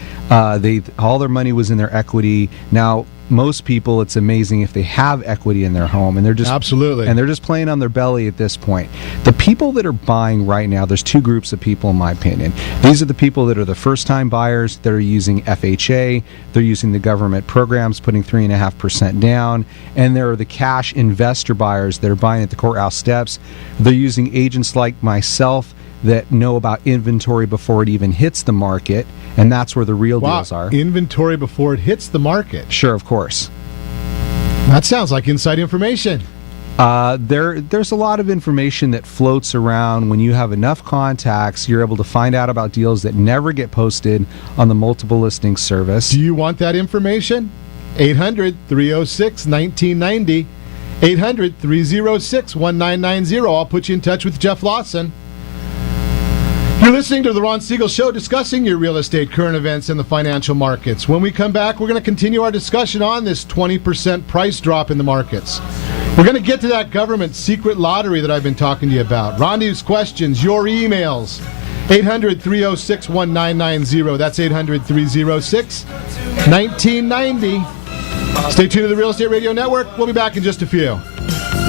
All their money was in their equity. Now, most people, it's amazing if they have equity in their home, and they're just absolutely, and they're just playing on their belly at this point. The people that are buying right now, there's two groups of people, in my opinion. These are the people that are the first-time buyers that are using FHA. They're using the government programs, putting 3.5% down, and there are the cash investor buyers that are buying at the courthouse steps. They're using agents like myself that know about inventory before it even hits the market, and that's where the real deals are. Inventory before it hits the market? Sure, of course. That sounds like inside information. There's a lot of information that floats around. When you have enough contacts, you're able to find out about deals that never get posted on the multiple listing service. Do you want that information? 800-306-1990. 800-306-1990. I'll put you in touch with Jeff Lawson. You're listening to The Ron Siegel Show, discussing your real estate, current events, and the financial markets. When we come back, we're going to continue our discussion on this 20% price drop in the markets. We're going to get to that government secret lottery that I've been talking to you about. Rondi's questions, your emails, 800-306-1990. That's 800-306-1990. Stay tuned to the Real Estate Radio Network. We'll be back in just a few.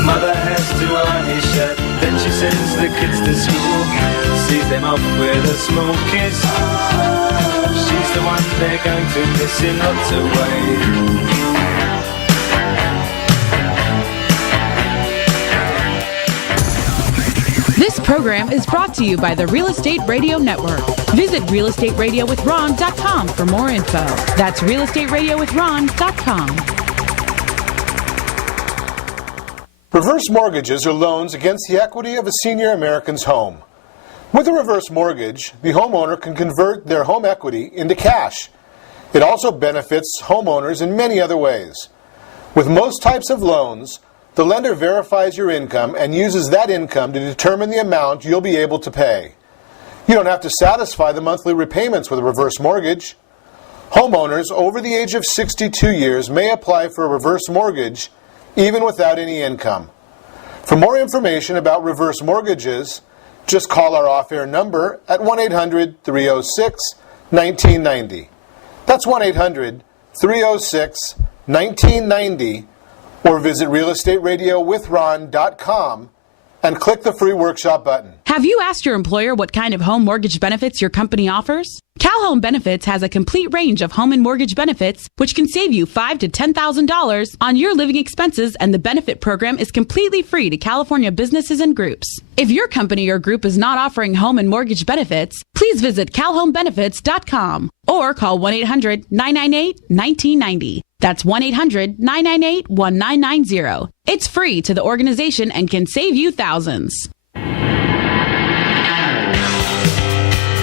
Mother has to iron his shirt, then she sends the kids to school, sees them off with a small kiss. She's the one they're going to miss in lots of ways. This program is brought to you by the Real Estate Radio Network. Visit realestateradio.com for more info. That's realestateradio.com. Reverse mortgages are loans against the equity of a senior American's home. With a reverse mortgage, the homeowner can convert their home equity into cash. It also benefits homeowners in many other ways. With most types of loans, the lender verifies your income and uses that income to determine the amount you'll be able to pay. You don't have to satisfy the monthly repayments with a reverse mortgage. Homeowners over the age of 62 years may apply for a reverse mortgage even without any income. For more information about reverse mortgages, just call our off-air number at 1-800-306-1990. That's 1-800-306-1990, or visit realestateradio.com and click the free workshop button. Have you asked your employer what kind of home mortgage benefits your company offers? Cal Home Benefits has a complete range of home and mortgage benefits, which can save you $5,000 to $10,000 on your living expenses, and the benefit program is completely free to California businesses and groups. If your company or group is not offering home and mortgage benefits, please visit calhomebenefits.com or call 1-800-998-1990. That's 1-800-998-1990. It's free to the organization and can save you thousands.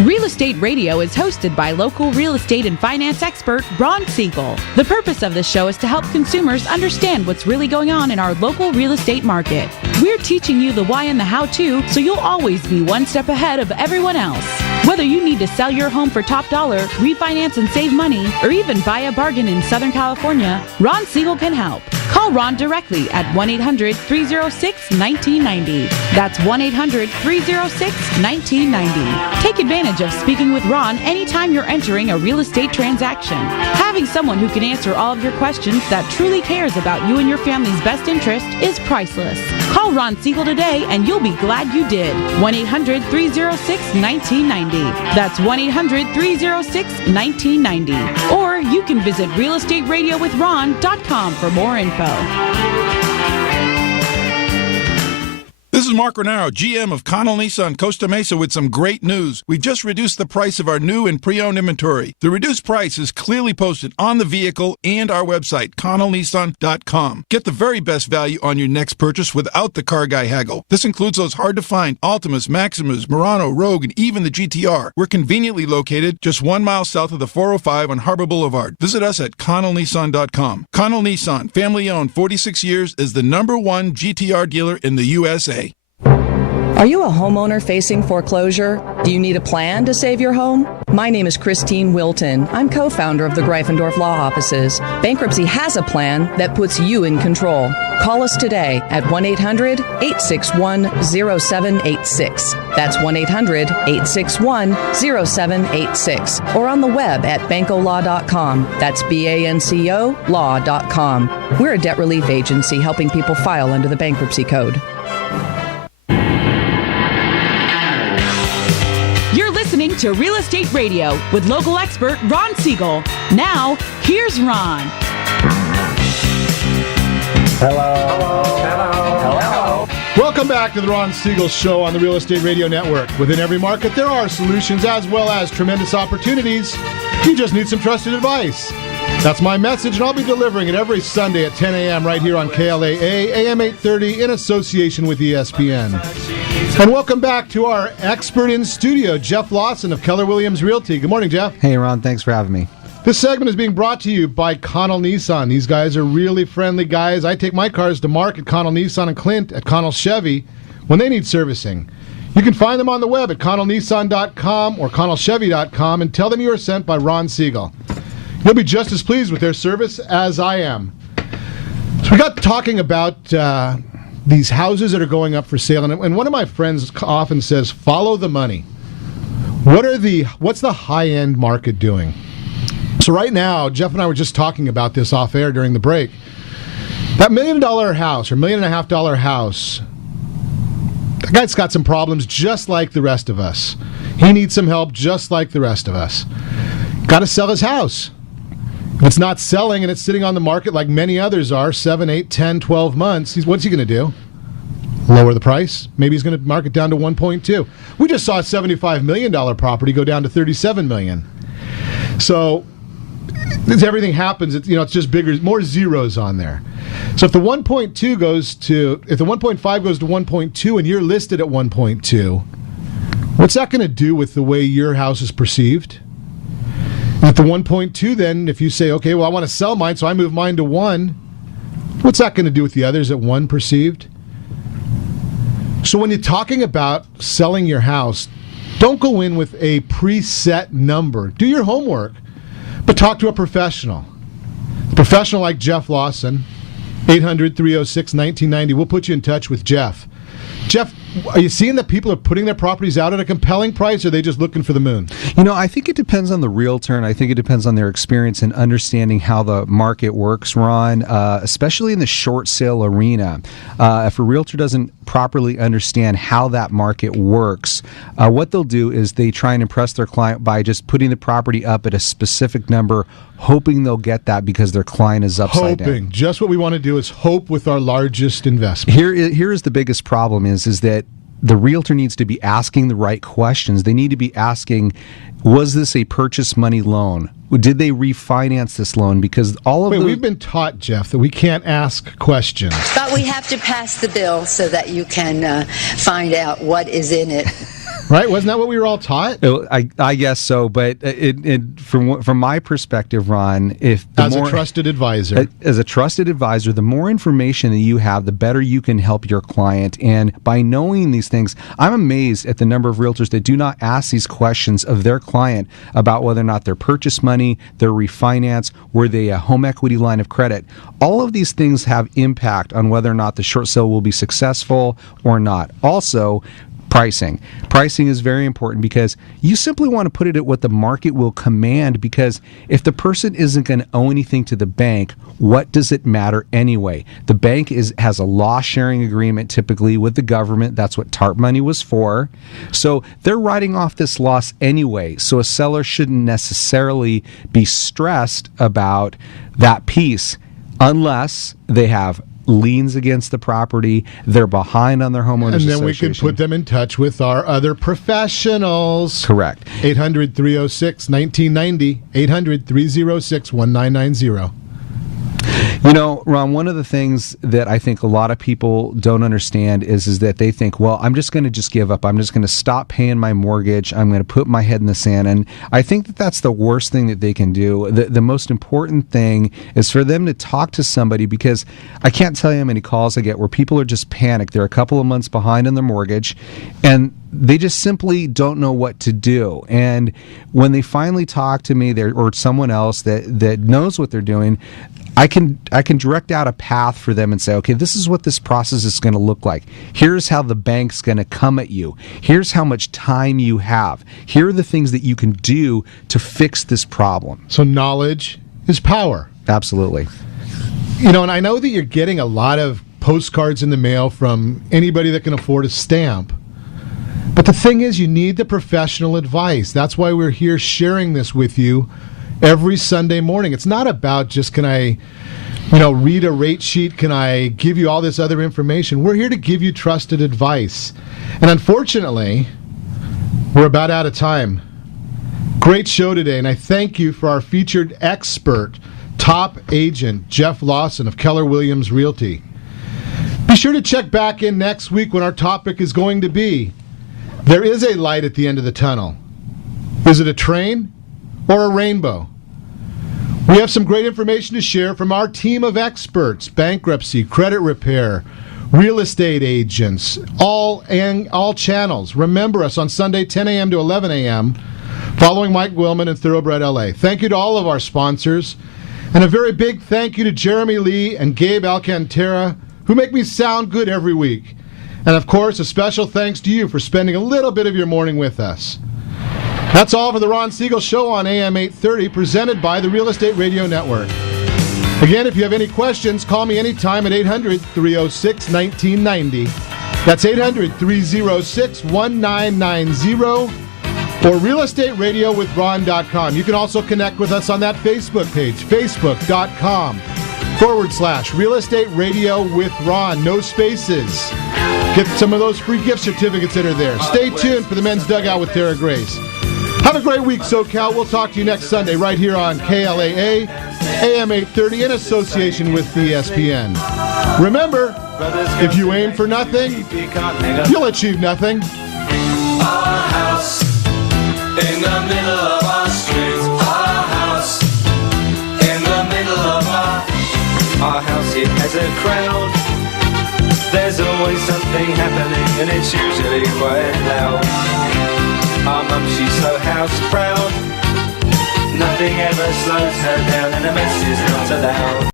Real Estate Radio is hosted by local real estate and finance expert Ron Siegel. The purpose of this show is to help consumers understand what's really going on in our local real estate market. We're teaching you the why and the how-to, so you'll always be one step ahead of everyone else. Whether you need to sell your home for top dollar, refinance and save money, or even buy a bargain in Southern California, Ron Siegel can help. Call Ron directly at 1-800-306-1990. That's 1-800-306-1990. Take advantage of speaking with Ron anytime you're entering a real estate transaction. Having someone who can answer all of your questions that truly cares about you and your family's best interest is priceless. Call Ron Siegel today and you'll be glad you did. 1-800-306-1990. That's 1-800-306-1990. Or you can visit realestateradio.com for more info. This is Mark Renaro, GM of Connell Nissan Costa Mesa, with some great news. We've just reduced the price of our new and pre-owned inventory. The reduced price is clearly posted on the vehicle and our website, connellnissan.com. Get the very best value on your next purchase without the car guy haggle. This includes those hard-to-find Altimas, Maximas, Murano, Rogue, and even the GTR. We're conveniently located just 1 mile south of the 405 on Harbor Boulevard. Visit us at connellnissan.com. Connell Nissan, family-owned, 46 years, is the #1 GTR dealer in the USA. Are you a homeowner facing foreclosure? Do you need a plan to save your home? My name is Christine Wilton. I'm co-founder of the Greifendorf Law Offices. Bankruptcy has a plan that puts you in control. Call us today at 1-800-861-0786. That's 1-800-861-0786. Or on the web at bancolaw.com. That's BANCO law.com. We're a debt relief agency helping people file under the bankruptcy code. Listening to Real Estate Radio with local expert Ron Siegel. Now, here's Ron. Hello. Welcome back to the Ron Siegel Show on the Real Estate Radio Network. Within every market, there are solutions as well as tremendous opportunities. You just need some trusted advice. That's my message, and I'll be delivering it every Sunday at 10 a.m. right here on KLAA, AM 830, in association with ESPN. And welcome back to our expert in studio, Jeff Lawson of Keller Williams Realty. Good morning, Jeff. Hey, Ron. Thanks for having me. This segment is being brought to you by Connell Nissan. These guys are really friendly guys. I take my cars to Mark at Connell Nissan and Clint at Connell Chevy when they need servicing. You can find them on the web at connellnissan.com or connellchevy.com and tell them you were sent by Ron Siegel. You'll be just as pleased with their service as I am. So we got talking about these houses that are going up for sale, and one of my friends often says, follow the money. What's the high-end market doing? So right now, Jeff and I were just talking about this off air during the break. That $1 million house or $1.5 million house, that guy's got some problems just like the rest of us. He needs some help just like the rest of us. Got to sell his house. If it's not selling and it's sitting on the market like many others are, 7, 8, 10, 12 months, what's he going to do? Lower the price. Maybe he's going to mark it down to 1.2. We just saw a $75 million property go down to $37 million. So as everything happens, it's just bigger, more zeros on there. So if the 1.5 goes to 1.2 and you're listed at 1.2, what's that going to do with the way your house is perceived? At the 1.2, then, if you say, okay, well, I want to sell mine, so I move mine to 1, what's that going to do with the others at 1 perceived? So when you're talking about selling your house, don't go in with a preset number. Do your homework, but talk to a professional. A professional like Jeff Lawson, 800-306-1990. We'll put you in touch with Jeff. Jeff, are you seeing that people are putting their properties out at a compelling price, or are they just looking for the moon? I think it depends on the realtor, and I think it depends on their experience in understanding how the market works, Ron, especially in the short sale arena. If a realtor doesn't properly understand how that market works, what they'll do is they try and impress their client by just putting the property up at a specific number, hoping they'll get that because their client is upside down. Just what we want to do is hope with our largest investment. Here is the biggest problem is that the realtor needs to be asking the right questions. They need to be asking, was this a purchase money loan? Did they refinance this loan? Because we've been taught, Jeff, that we can't ask questions. But we have to pass the bill so that you can find out what is in it. Right? Wasn't that what we were all taught? I guess so, but from my perspective, Ron, as a trusted advisor, the more information that you have, the better you can help your client. And by knowing these things, I'm amazed at the number of realtors that do not ask these questions of their client about whether or not their purchase money, their refinance, were they a home equity line of credit. All of these things have impact on whether or not the short sale will be successful or not. Also, pricing. Pricing is very important because you simply want to put it at what the market will command, because if the person isn't going to owe anything to the bank, what does it matter anyway? The bank has a loss sharing agreement typically with the government. That's what TARP money was for. So they're writing off this loss anyway. So a seller shouldn't necessarily be stressed about that piece unless they have liens against the property, they're behind on their homeowners association. And then we can put them in touch with our other professionals. Correct. 800-306-1990, 800-306-1990. Ron, one of the things that I think a lot of people don't understand is that they think, well, I'm just going to give up. I'm just going to stop paying my mortgage. I'm going to put my head in the sand. And I think that that's the worst thing that they can do. The most important thing is for them to talk to somebody, because I can't tell you how many calls I get where people are just panicked. They're a couple of months behind on their mortgage, and they just simply don't know what to do. And when they finally talk to me or someone else that knows what they're doing, I can direct out a path for them and say, okay, this is what this process is going to look like. Here's how the bank's going to come at you. Here's how much time you have. Here are the things that you can do to fix this problem. So knowledge is power. Absolutely. And I know that you're getting a lot of postcards in the mail from anybody that can afford a stamp. But the thing is, you need the professional advice. That's why we're here sharing this with you every Sunday morning. It's not about just, can I, read a rate sheet? Can I give you all this other information? We're here to give you trusted advice. And unfortunately, we're about out of time. Great show today, and I thank you for our featured expert, top agent, Jeff Lawson of Keller Williams Realty. Be sure to check back in next week when our topic is going to be, there is a light at the end of the tunnel. Is it a train or a rainbow? We have some great information to share from our team of experts: bankruptcy, credit repair, real estate agents, all channels. Remember us on Sunday, 10 a.m. to 11 a.m., following Mike Willman and Thoroughbred LA. Thank you to all of our sponsors, and a very big thank you to Jeremy Lee and Gabe Alcantara, who make me sound good every week. And of course, a special thanks to you for spending a little bit of your morning with us. That's all for the Ron Siegel Show on AM 830, presented by the Real Estate Radio Network. Again, if you have any questions, call me anytime at 800-306-1990. That's 800-306-1990, or realestateradio.com. You can also connect with us on that Facebook page, facebook.com/Real Estate Radio with Ron. No spaces. Get some of those free gift certificates that are there. Stay tuned for the Men's Dugout with Tara Grace. Have a great week, SoCal. We'll talk to you next Sunday right here on KLAA, AM 830, in association with ESPN. Remember, if you aim for nothing, you'll achieve nothing. Our house in the middle of our street. Our house in the middle of our house. It has a crowd. There's always something happening, and it's usually quite loud. Our mum, she's so house proud. Nothing ever slows her down, and a mess is not allowed.